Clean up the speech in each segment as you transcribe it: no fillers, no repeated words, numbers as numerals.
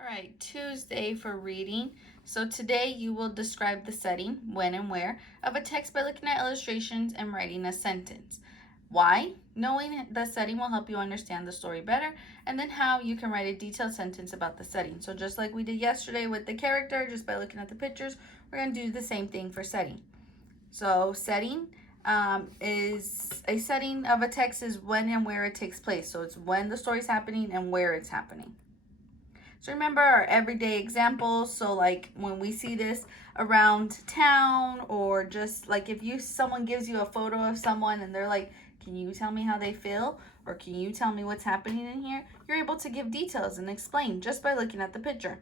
All right, Tuesday for reading. So today you will describe the setting, when and where, of a text by looking at illustrations and writing a sentence. Why? Knowing the setting will help you understand the story better, and then how you can write a detailed sentence about the setting. So just like we did yesterday with the character, just by looking at the pictures, we're going to do the same thing for setting. So setting is a setting of a text is when and where it takes place. So it's when the story's happening and where it's happening. So remember our everyday examples. So like when we see this around town, or just like if someone gives you a photo of someone and they're like, can you tell me how they feel? Or can you tell me what's happening in here? You're able to give details and explain just by looking at the picture.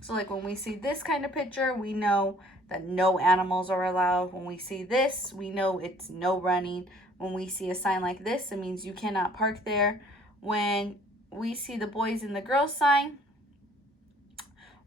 So like when we see this kind of picture, we know that no animals are allowed. When we see this, we know it's no running. When we see a sign like this, it means you cannot park there. When we see the boys and the girls sign,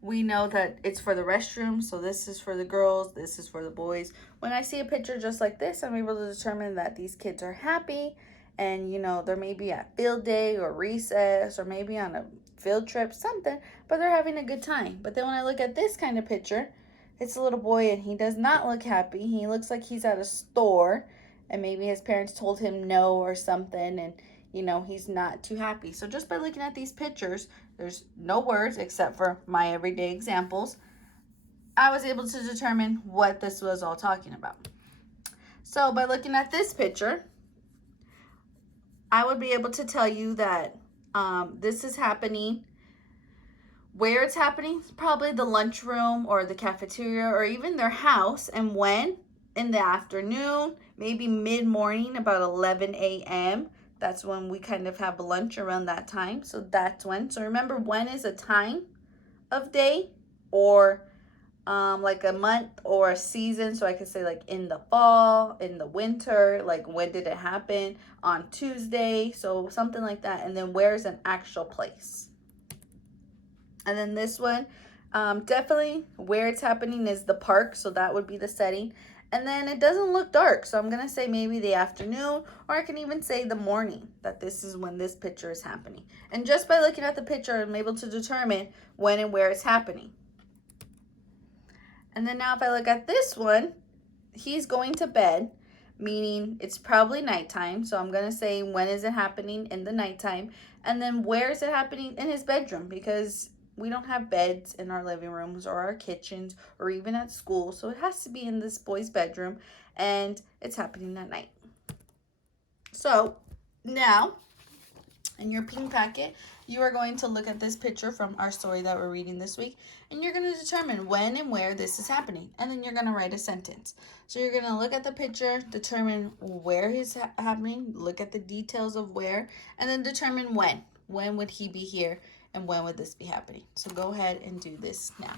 we know that it's for the restroom. So this is for the girls, this is for the boys. When I see a picture just like this, I'm able to determine that these kids are happy, and they're maybe at field day or recess, or maybe on a field trip, something, but they're having a good time. But then when I look at this kind of picture, it's a little boy and he does not look happy. He looks like he's at a store, and maybe his parents told him no or something, and he's not too happy. So just by looking at these pictures, there's no words except for my everyday examples, I was able to determine what this was all talking about. So by looking at this picture, I would be able to tell you that this is happening. Where it's happening, probably the lunchroom or the cafeteria or even their house. And when? In the afternoon, maybe mid-morning, about 11 a.m. That's when we kind of have lunch, around that time. So that's when. So remember, when is a time of day, or like a month or a season. So I could say like in the fall, in the winter, like when did it happen? On Tuesday. So something like that. And then where's an actual place? And then this one, definitely where it's happening is the park. So that would be the setting. And then it doesn't look dark. So I'm going to say maybe the afternoon, or I can even say the morning, that this is when this picture is happening. And just by looking at the picture, I'm able to determine when and where it's happening. And then now if I look at this one, he's going to bed, meaning it's probably nighttime. So I'm going to say, when is it happening? In the nighttime. And then where is it happening? In his bedroom, because we don't have beds in our living rooms or our kitchens or even at school. So it has to be in this boy's bedroom, and it's happening at night. So now in your pink packet, you are going to look at this picture from our story that we're reading this week, and you're going to determine when and where this is happening, and then you're going to write a sentence. So you're going to look at the picture, determine where it's happening, look at the details of where, and then determine when. When would he be here, and when would this be happening? So go ahead and do this now.